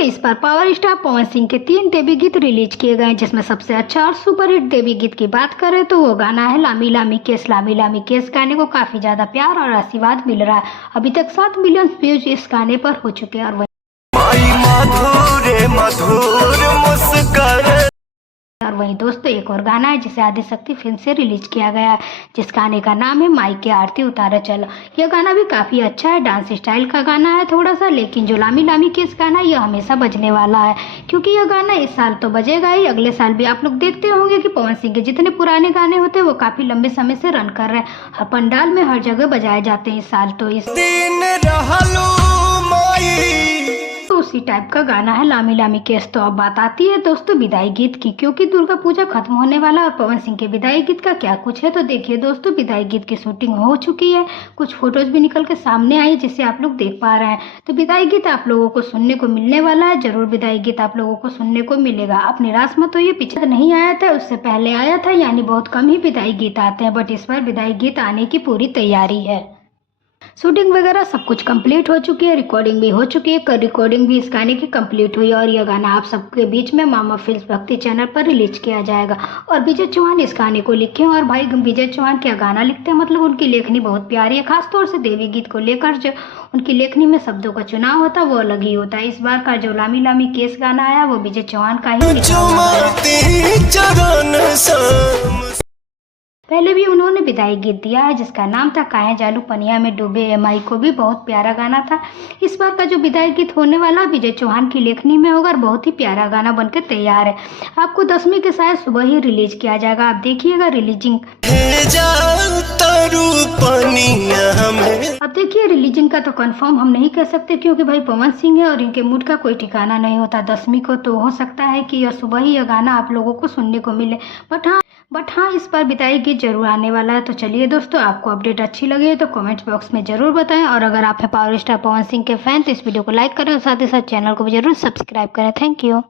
दोस्तों इस बार power star Pawan Singh के 3 देवी गीत रिलीज किए गए हैं, जिसमें सबसे अच्छा और सुपरहिट देवी गीत की बात करें तो वो गाना है लामी लामी केस। लामी लामी केस गाने को काफी ज्यादा प्यार और आशीर्वाद मिल रहा है। अभी तक 7 मिलियन व्यूज इस गाने पर हो चुके हैं। और वहीं दोस्तों एक और गाना है जिसे आदिशक्ति फिल्म से रिलीज किया गया है, जिस गाने का नाम है माई के आरती उतारा चलो। यह गाना भी काफी अच्छा है, डांस स्टाइल का गाना है थोड़ा सा, लेकिन जो लामी लामी केस गाना है यह हमेशा बजने वाला है, क्योंकि यह गाना इस साल तो बजेगा ही, अगले साल भी। आप लोग देखते होंगे कि पवन सिंह के जितने पुराने गाने होते हैं वो काफी लंबे समय से रन कर रहे हैं, हर पंडाल में हर जगह बजाए जाते हैं इस साल। तो इस उसी टाइप का गाना है लामी लामी केस। तो अब बात आती है दोस्तों विदाई गीत की, क्योंकि दुर्गा पूजा खत्म होने वाला है और पवन सिंह के विदाई गीत का क्या कुछ है। तो देखिए दोस्तों, विदाई गीत की शूटिंग हो चुकी है, कुछ फोटोज भी निकल के सामने आई जिसे आप लोग देख पा रहे हैं। तो विदाई गीत आप लोगों को सुनने को मिलने वाला है, जरूर विदाई गीत आप लोगों को सुनने को मिलेगा। आप निराश मत होइए, पीछे नहीं आया था, उससे पहले आया था, यानी बहुत कम ही विदाई गीत आते हैं, बट इस बार विदाई गीत आने की पूरी तैयारी है। शूटिंग वगैरह सब कुछ कंप्लीट हो चुकी है, रिकॉर्डिंग भी हो चुकी है, रिकॉर्डिंग भी इस गाने की कंप्लीट हुई और यह गाना आप सबके बीच में मामा फिल्म्स भक्ति चैनल पर रिलीज किया जाएगा। और विजय चौहान इस गाने को लिखे हैं, और भाई विजय चौहान क्या गाना लिखते हैं, मतलब उनकी लेखनी बहुत प्यारी है, खासतौर से देवी गीत को लेकर जो उनकी लेखनी में शब्दों का चुनाव होता है वो अलग ही होता है। इस बार का जो लामी लामी केस गाना आया वो विजय चौहान का ही लिखा हुआ है। पहले भी उन्होंने विदाई गीत दिया है जिसका नाम था काहे जालू पनिया में डूबे, एमआई को भी बहुत प्यारा गाना था। इस बार का जो विदाई गीत होने वाला विजय चौहान की लेखनी में होगा और बहुत ही प्यारा गाना बनकर तैयार है। आपको 10वीं के शायद सुबह ही रिलीज किया जाएगा, आप देखिएगा रिलीजिंग। अब देखिए रिलीजिंग का तो कंफर्म हम नहीं कह सकते, क्योंकि भाई पवन सिंह है और इनके मूड का कोई ठिकाना नहीं होता। 10वीं को तो हो सकता है कि यह सुबह ही यह गाना आप लोगों को सुनने को मिले, बट हाँ इस बार विदाई गीत जरूर आने वाला है। तो चलिए दोस्तों, आपको अपडेट अच्छी लगी है तो कमेंट बॉक्स में जरूर बताएं, और अगर आप हैं पावर स्टार पवन सिंह के फैन तो इस वीडियो को लाइक करें और साथ ही साथ चैनल को भी जरूर सब्सक्राइब करें। Thank you.